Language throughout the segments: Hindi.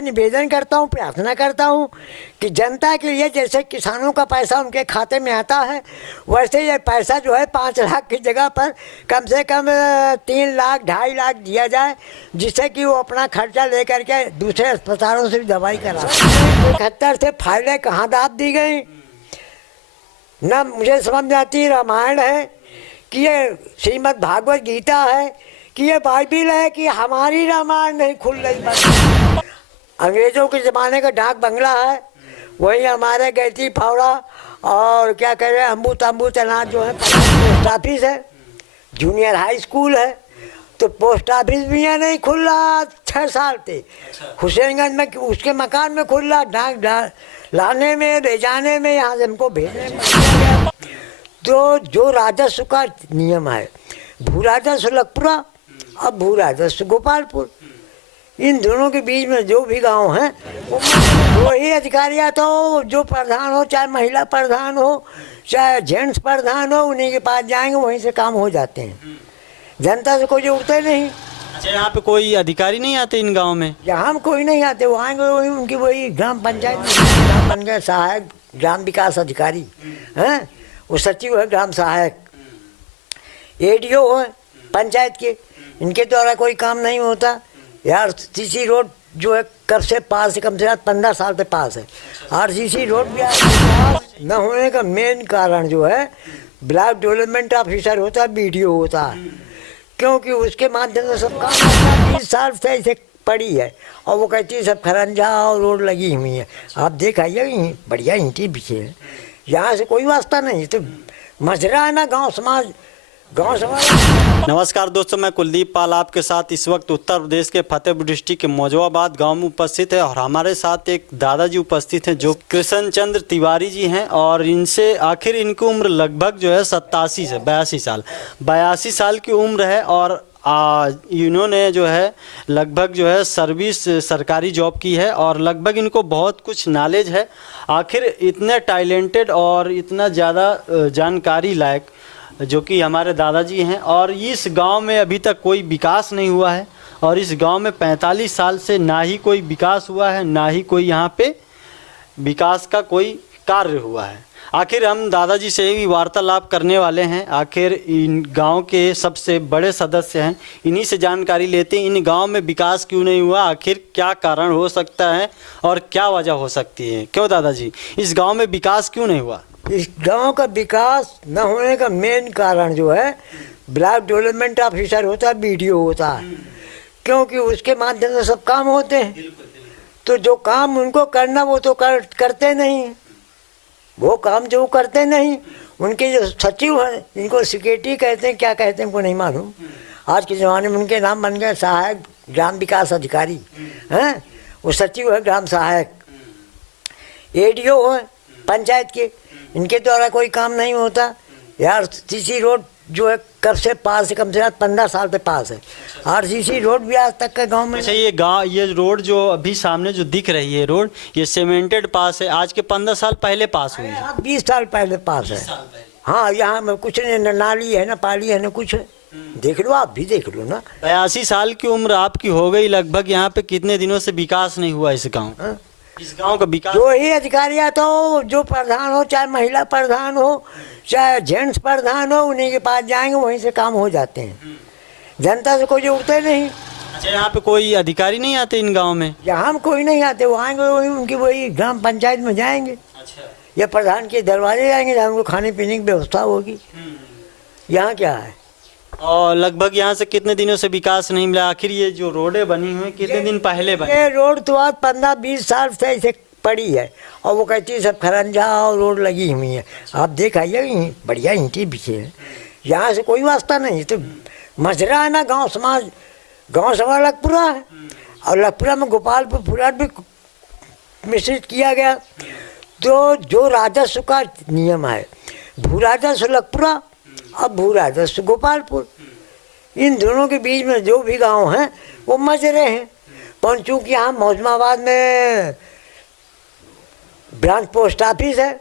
आपसे निवेदन करता हूँ, प्रार्थना करता हूँ कि जनता के लिए जैसे किसानों का पैसा उनके खाते में आता है, वैसे ये पैसा जो है 5 लाख की जगह पर कम से कम 3 लाख 2.5 लाख दिया जाए, जिससे कि वो अपना खर्चा लेकर के दूसरे अस्पतालों से भी दवाई करा। 71 से फाइलें कहाँ दाब दी गई, न मुझे समझ में आती रामायण है कि ये श्रीमद् भागवत गीता है कि ये बाइबिल है कि हमारी रामायण नहीं खुल रही। अंग्रेजों के ज़माने का डाक बंगला है, वही हमारे गैती फावड़ा और क्या कह रहे हैं अम्बू तम्बू तैनात जो है। पोस्ट ऑफिस है, जूनियर हाई स्कूल है, तो पोस्ट ऑफिस भी यहाँ नहीं खुल रहा 6 साल से। हुसैनगंज में उसके मकान में खुल रहा, डाक लाने में ले जाने में, यहाँ से हमको भेजने में। तो जो राजस्व का नियम है, भू राजस्व लखपुरा और भू राजस्व गोपालपुर, इन दोनों के बीच में जो भी गांव हैं वही अधिकारियाँ तो जो प्रधान हो, चाहे महिला प्रधान हो चाहे जेंट्स प्रधान हो, उन्हीं के पास जाएंगे, वहीं से काम हो जाते हैं। जनता से कोई जुड़ते नहीं। अच्छा, यहाँ पे कोई अधिकारी नहीं आते इन गांव में? यहाँ कोई नहीं आते, वो आएंगे वही उनकी वही ग्राम पंचायत में बन गए सहायक ग्राम विकास अधिकारी हैं, वो सचिव है ग्राम सहायक, एडीओ है पंचायत के, इनके द्वारा कोई काम नहीं होता। यार सीसी रोड जो है कब से पास है, कम से कम 15 साल से पास है। आरसीसी रोड भी न होने का मेन कारण जो है ब्लॉक डेवलपमेंट ऑफिसर होता है, बीडीओ होता है, क्योंकि उसके माध्यम से सब काम 20 साल से ऐसे पड़ी है और वो कहती है सब खरंजा और रोड लगी हुई है। आप देखाइए बढ़िया ईंटी पीछे है, यहाँ से कोई वास्ता नहीं। तो मजरा है ना गाँव समाज। नमस्कार दोस्तों, मैं कुलदीप पाल आपके साथ इस वक्त उत्तर प्रदेश के फतेहपुर डिस्ट्रिक्ट के मौजवाबाद गांव में उपस्थित है और हमारे साथ एक दादाजी उपस्थित हैं जो कृष्ण चंद्र तिवारी जी हैं। और इनसे आखिर इनकी उम्र लगभग जो है 87 से 82 साल की उम्र है और इन्होंने जो है लगभग जो है सर्विस सरकारी जॉब की है और लगभग इनको बहुत कुछ नॉलेज है। आखिर इतने टैलेंटेड और इतना ज़्यादा जानकारी लायक जो कि हमारे दादाजी हैं, और इस गांव में अभी तक कोई विकास नहीं हुआ है और इस गांव में 45 साल से ना ही कोई विकास हुआ है, ना ही कोई यहां पे विकास का कोई कार्य हुआ है। आखिर हम दादाजी से भी वार्तालाप करने वाले हैं। आखिर इन गांव के सबसे बड़े सदस्य हैं, इन्हीं से जानकारी लेते हैं इन गांव में विकास क्यों नहीं हुआ, आखिर क्या कारण हो सकता है और क्या वजह हो सकती है। क्यों दादाजी, इस गाँव में विकास क्यों नहीं हुआ? इस गांव का विकास न होने का मेन कारण जो है ब्लॉक डेवलपमेंट ऑफिसर होता है, बीडीओ होता है, क्योंकि उसके माध्यम से सब काम होते हैं। तो जो काम उनको करना वो तो करते नहीं, वो काम जो करते नहीं। उनके जो सचिव हैं, इनको सेक्रेटरी कहते हैं, क्या कहते हैं उनको नहीं मालूम, आज के ज़माने में उनके नाम बन गए सहायक ग्राम विकास अधिकारी हैं, वो सचिव है ग्राम सहायक, एडीओ है पंचायत के, इनके द्वारा कोई काम नहीं होता। यार सीसी रोड जो है कब से पास है, कम से कम 15 साल से पास है। आरसीसी रोड भी आज तक का गांव में। अच्छा, ये रोड जो अभी सामने जो दिख रही है रोड, ये सीमेंटेड पास है, आज के 15 साल पहले पास हुई है। 20 साल पहले पास है। हाँ, यहाँ में कुछ नहीं, न नाली है न पाली है न कुछ है। देख लो, आप भी देख लो ना। 82 साल की उम्र आपकी हो गई लगभग, यहाँ पे कितने दिनों से विकास नहीं हुआ इस गाँव? इस गांव का विकास जो ही अधिकारियाँ तो जो प्रधान हो, चाहे महिला प्रधान हो चाहे जेंट्स प्रधान हो, उन्हीं के पास जाएंगे, वहीं से काम हो जाते हैं। जनता से कोई जुड़ते नहीं। अच्छा, यहाँ पे कोई अधिकारी नहीं आते इन गांव में? यहाँ कोई नहीं आते, वो आएंगे वही उनकी वही ग्राम पंचायत में जाएंगे। अच्छा, या प्रधान के दरवाजे जाएंगे जहाँ उनको खाने पीने की व्यवस्था होगी। यहाँ क्या है? और लगभग यहाँ से कितने दिनों से विकास नहीं मिला? आखिर ये जो रोडें बनी हुई कितने दिन पहले बनी? ये रोड तो आज 15-20 साल से ऐसे पड़ी है और वो कहती है सब खरंजा और रोड लगी हुई है। आप देखाइए बढ़िया ईंटी पीछे है, यहाँ से कोई वास्ता नहीं। तो मजरा है ना गांव समाज लखपुरा है और लखपुरा में गोपालपुर फुलाट भी मिश्रित किया गया। तो जो राजस्व का नियम है, भू राजस्व लखपुरा और भू राजस्व गोपालपुर, इन दोनों के बीच में जो भी गांव हैं वो मजरे हैं। पर चूँकि यहाँ मौजमाबाद में ब्रांच पोस्ट ऑफिस है,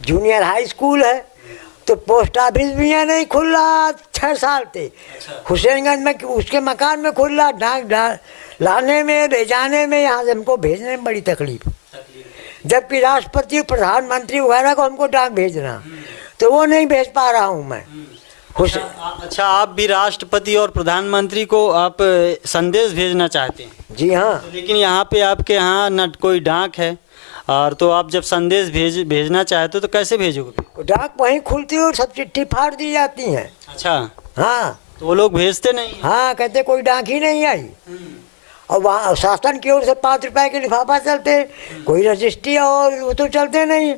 जूनियर हाई स्कूल है तो पोस्ट ऑफिस भी यहाँ नहीं खुल रहा 6 साल से। हुसैनगंज में उसके मकान में खुल रहा, डाक लाने में ले जाने में, यहाँ से हमको भेजने में बड़ी तकलीफ। जबकि राष्ट्रपति प्रधानमंत्री वगैरह को हमको डाक भेजना, तो वो नहीं भेज पा रहा हूँ मैं। अच्छा, आप भी राष्ट्रपति और प्रधानमंत्री को आप संदेश भेजना चाहते हैं? जी हाँ। तो लेकिन यहाँ पे आपके यहाँ न कोई डाक है, और तो आप जब संदेश भेजना चाहते हो तो कैसे भेजोगे? डाक वहीं खुलती है और सब चिट्ठी फाड़ दी जाती हैं। अच्छा, हाँ। तो वो लोग भेजते नहीं? हाँ, कहते कोई डाक ही नहीं आई। और वहाँ शासन की ओर से 5 रुपए के लिफाफा चलते, कोई रजिस्ट्री और वो तो चलते नहीं।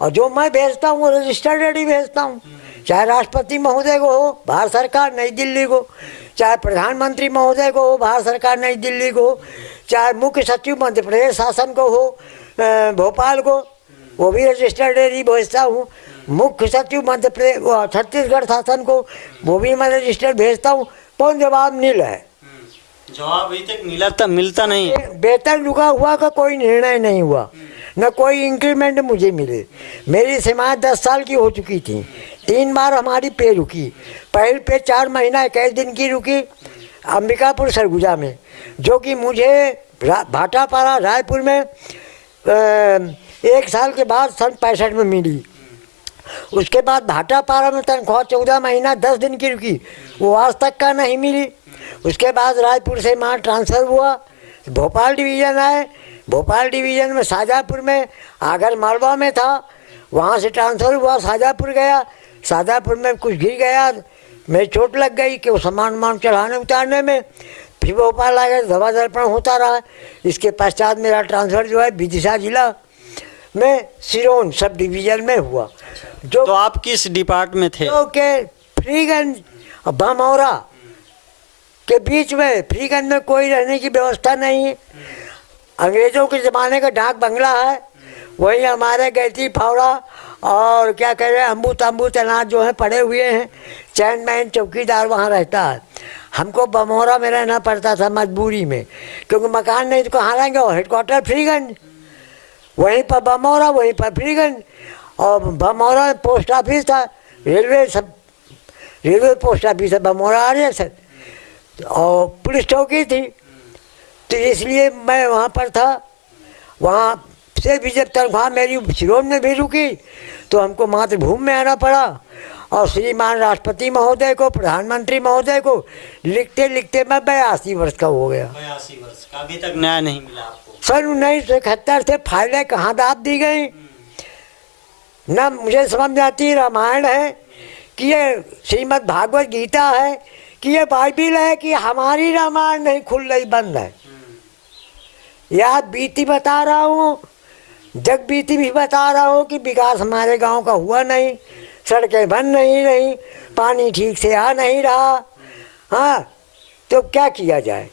और जो मैं भेजता हूँ वो रजिस्टर्ड रेडी भेजता हूँ, चाहे राष्ट्रपति महोदय को हो भारत सरकार नई दिल्ली को, चाहे प्रधानमंत्री महोदय को हो भारत सरकार नई दिल्ली को, चाहे मुख्य सचिव मध्य प्रदेश शासन को हो भोपाल को, वो भी रजिस्टर्ड रेडी भेजता हूँ। मुख्य सचिव मध्य प्रदेश छत्तीसगढ़ शासन को, वो भी मैं रजिस्टर्ड भेजता हूँ। कौन जवाब नील है? जवाब अभी तक मिलता नहीं है। वेतन रुका हुआ का कोई निर्णय नहीं हुआ, न कोई इंक्रीमेंट मुझे मिले। मेरी सेवाएं 10 साल की हो चुकी थी, 3 बार हमारी पे रुकी। पहले पे 4 महीना 21 दिन की रुकी अंबिकापुर सरगुजा में, जो कि मुझे भाटापारा रायपुर में 1 साल के बाद सन 65 में मिली। उसके बाद भाटापारा में तनख्वाह 14 महीना 10 दिन की रुकी, वो आज तक का नहीं मिली। उसके बाद रायपुर से वहाँ ट्रांसफ़र हुआ, भोपाल डिवीज़न आए। भोपाल डिवीज़न में शाहजहाँपुर में आगर मालवा में था, वहाँ से ट्रांसफ़र हुआ, शाहजहाँपुर गया। शाहजहाँपुर में कुछ गिर गया, मेरी चोट लग गई कि वो सामान चढ़ाने उतारने में। फिर भोपाल आ गए, दवा दर्पण होता रहा। इसके पश्चात मेरा ट्रांसफ़र जो है विदिशा जिला में सिरोन सब डिवीज़न में हुआ। जो तो आप किस डिपार्ट में थे? जो के फ्रीगंज और बमौरा के बीच में, फ्रीगंज में कोई रहने की व्यवस्था नहीं है। अंग्रेज़ों के ज़माने का डाक बंगला है, वही हमारे गैती फावड़ा और क्या कह रहे हैं अम्बू तम्बू तैनात जो हैं पड़े हुए हैं। चैनमैन चौकीदार वहाँ रहता है। हमको बमौरा में रहना पड़ता था मजबूरी में, क्योंकि मकान नहीं तो कहाँ रहेंगे। और हेडक्वार्टर फ्रीगंज, वहीं पर बमौरा, वहीं पर फ्रीगंज। और बमौरा में पोस्ट ऑफिस था, रेलवे पोस्ट ऑफिस है बमौरा आ रही है सर, और पुलिस चौकी थी। तो इसलिए मैं वहाँ पर था। वहाँ से भी जब तनख्वाह मेरी सिरोन में भी रुकी तो हमको मातृभूमि में आना पड़ा। और श्रीमान राष्ट्रपति महोदय को, प्रधानमंत्री महोदय को लिखते लिखते मैं 82 वर्ष का हो गया। 82 वर्ष का, अभी तक न्याय नहीं मिला आपको? सन 1971 से फाइलें कहाँ दाब दी गई, ना मुझे समझ में आती। रामायण है कि ये श्रीमद् भागवत गीता है कि ये बाइबिल है कि हमारी रामायण नहीं खुल रही, बंद है। याद बीती बता रहा हूँ, जग बीती भी बता रहा हूँ कि विकास हमारे गांव का हुआ नहीं, सड़कें बन नहीं रही, पानी ठीक से आ नहीं रहा। हाँ, तो क्या किया जाए?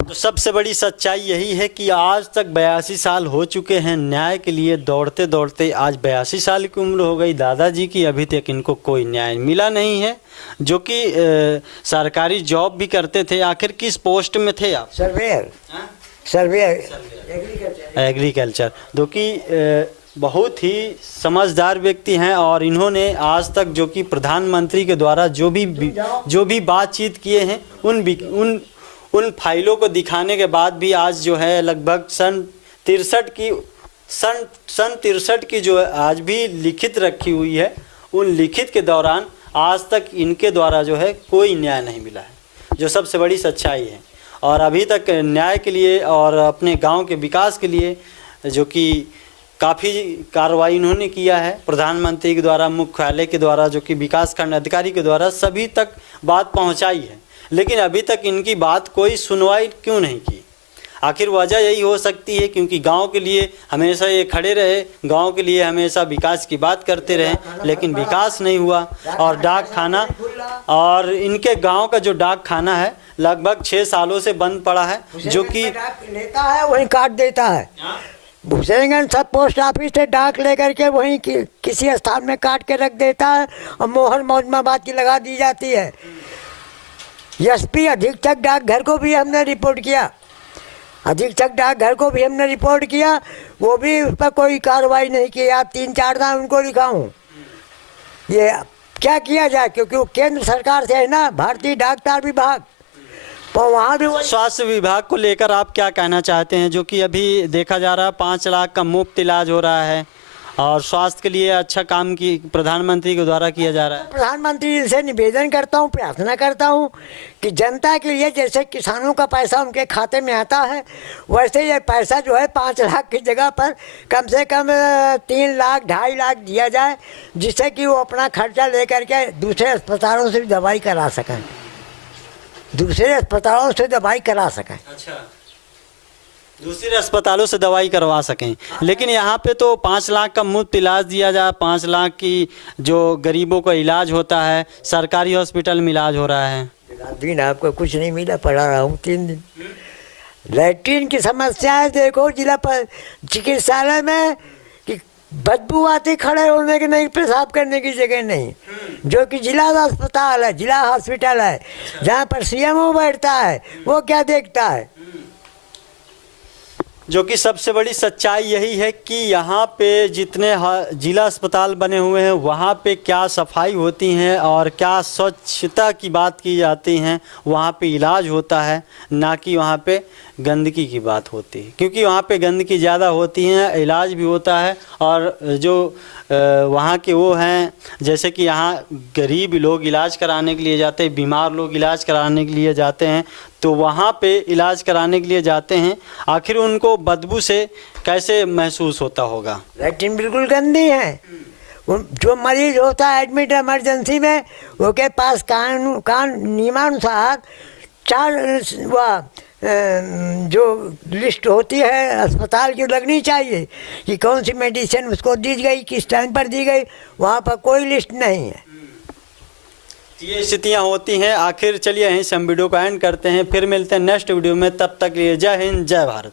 तो सबसे बड़ी सच्चाई यही है कि आज तक 82 साल हो चुके हैं न्याय के लिए दौड़ते दौड़ते। आज 82 साल की उम्र हो गई दादाजी की, अभी तक इनको कोई न्याय मिला नहीं है। जो कि सरकारी जॉब भी करते थे। आखिर किस पोस्ट में थे आप? सर्वेयर। एग्रीकल्चर। जो कि बहुत ही समझदार व्यक्ति हैं, और इन्होंने आज तक जो कि प्रधानमंत्री के द्वारा जो भी बातचीत किए हैं उन फाइलों को दिखाने के बाद भी आज जो है लगभग सन 63 की जो आज भी लिखित रखी हुई है, उन लिखित के दौरान आज तक इनके द्वारा जो है कोई न्याय नहीं मिला है, जो सबसे बड़ी सच्चाई है। और अभी तक न्याय के लिए और अपने गांव के विकास के लिए जो कि काफ़ी कार्रवाई इन्होंने किया है, प्रधानमंत्री के द्वारा, मुख्यालय के द्वारा, जो कि विकास खंड अधिकारी के द्वारा सभी तक बात पहुंचाई है। लेकिन अभी तक इनकी बात कोई सुनवाई क्यों नहीं की? आखिर वजह यही हो सकती है क्योंकि गांव के लिए हमेशा ये खड़े रहे, गांव के लिए हमेशा विकास की बात करते रहे, लेकिन विकास नहीं हुआ। और डाक खाना, और इनके गांव का जो डाक खाना है लगभग 6 सालों से बंद पड़ा है, जो कि लेता है वहीं काट देता है। हुसैनगंज सब पोस्ट ऑफिस से डाक लेकर के वहीं किसी स्थान में काट के रख देता है और मोहर मौजमाबाद की लगा दी जाती है। एसपी अधीक्षक डाकघर को भी हमने रिपोर्ट किया, अधीक्षक डाकघर को भी हमने रिपोर्ट किया, वो भी उस पर कोई कार्रवाई नहीं की। आप 3-4 दान उनको लिखा हूँ, ये क्या किया जाए, क्योंकि वो केंद्र सरकार से है ना, भारतीय डाकतार विभाग, तो वहाँ भी वो स्वास्थ्य विभाग को लेकर आप क्या कहना चाहते हैं, जो कि अभी देखा जा रहा है 5 लाख का मुफ्त इलाज हो रहा है और स्वास्थ्य के लिए अच्छा काम की प्रधानमंत्री के द्वारा किया जा रहा है। प्रधानमंत्री जी से निवेदन करता हूँ, प्रार्थना करता हूँ कि जनता के लिए जैसे किसानों का पैसा उनके खाते में आता है, वैसे ये पैसा जो है 5 लाख की जगह पर कम से कम 3 लाख 2.5 लाख दिया जाए, जिससे कि वो अपना खर्चा लेकर के दूसरे अस्पतालों से दवाई करा सकें, दूसरे अस्पतालों से दवाई करा सकें। अच्छा, दूसरे अस्पतालों से दवाई करवा सकें। लेकिन यहाँ पे तो 5 लाख का मुफ्त इलाज दिया जाए, 5 लाख की जो गरीबों का इलाज होता है, सरकारी हॉस्पिटल में इलाज हो रहा है। दिन आपको कुछ नहीं मिला, पढ़ा रहा हूँ 3 दिन। लैट्रीन की समस्या है, देखो जिला चिकित्सालय में कि बदबू आती, खड़े होने की नहीं, पेशाब करने की जगह नहीं, जो कि जिला अस्पताल है, जिला हॉस्पिटल है, जहाँ पर CMO बैठता है, वो क्या देखता है। जो कि सबसे बड़ी सच्चाई यही है कि यहाँ पे जितने जिला अस्पताल बने हुए हैं वहाँ पे क्या सफाई होती हैं और क्या स्वच्छता की बात की जाती हैं, वहाँ पे इलाज होता है, ना कि वहाँ पे गंदगी की बात होती है। क्योंकि वहाँ पे गंदगी ज़्यादा होती है, इलाज भी होता है और जो वहाँ के वो हैं, जैसे कि यहाँ गरीब लोग इलाज कराने के लिए जाते हैं, बीमार लोग इलाज कराने के लिए जाते हैं, तो वहाँ पे इलाज कराने के लिए जाते हैं, आखिर उनको बदबू से कैसे महसूस होता होगा। लैट्रिन बिल्कुल गंदी है। जो मरीज होता है एडमिट इमरजेंसी में, वो के पास नियमानुसार 4 जो लिस्ट होती है अस्पताल की लगनी चाहिए कि कौन सी मेडिसिन उसको दी गई, किस टाइम पर दी गई, वहाँ पर कोई लिस्ट नहीं है। ये स्थितियाँ होती हैं। आखिर चलिए यहीं से हम वीडियो को एंड करते हैं, फिर मिलते हैं नेक्स्ट वीडियो में। तब तक लिए जय हिंद, जय भारत।